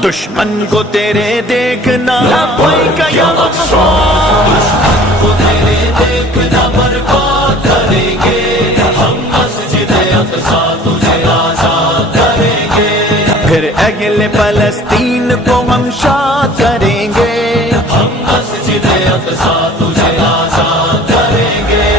دشمن کو تیرے دیکھنا لبیک یا مقصود، دشمن کو تیرے دیکھنا برباد کریں گے، ہم مسجد اقصیٰ تجھے آزاد کریں گے، پھر اہل فلسطین کو ہم شاد کریں گے، ہم مسجد اقصیٰ تجھے آزاد کریں گے،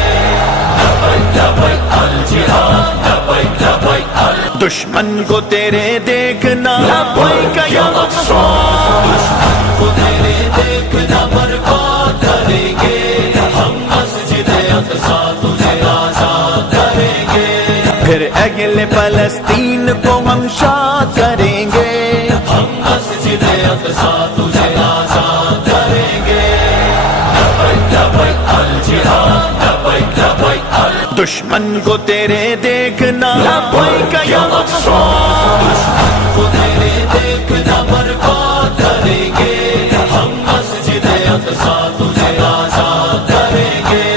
لبیک لبیک الجہاد، لبیک لبیک دشمن کو تیرے دیکھنا لبیک یا مقصود، دشمن کو تیرے دیکھنا برباد کریں گے، ہم مسجد اقصیٰ تجھے آزاد کریں گے، پھر اہل فلسطین کو ہم شاد کریں گے، ہم مسجد اقصیٰ تجھے آزاد کریں گے، لبیک لبیک الجہاد، لبیک لبیک دشمن کو تیرے دیکھنا لبیک یا مقصود، دشمن کو تیرے دیکھنا برباد کریں گے، ہم مسجد اقصیٰ تجھے آزاد کریں گے،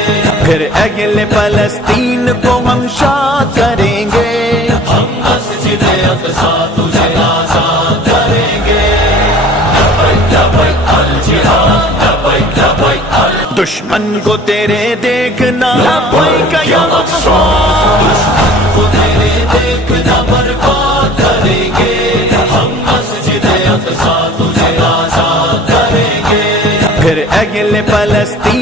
پھر اہل فلسطین کو ہم شاد کریں گے، ہم مسجد اقصیٰ تجھے آزاد کریں گے، لبیک لبیک الجہاد، لبیک لبیک دشمن کو تیرے دیکھنا لبیک یا مقصود، دشمن کو تیرے دیکھنا برباد کریں گے، ہم مسجد اقصیٰ تجھے آزاد کریں گے، پھر اہل فلسطین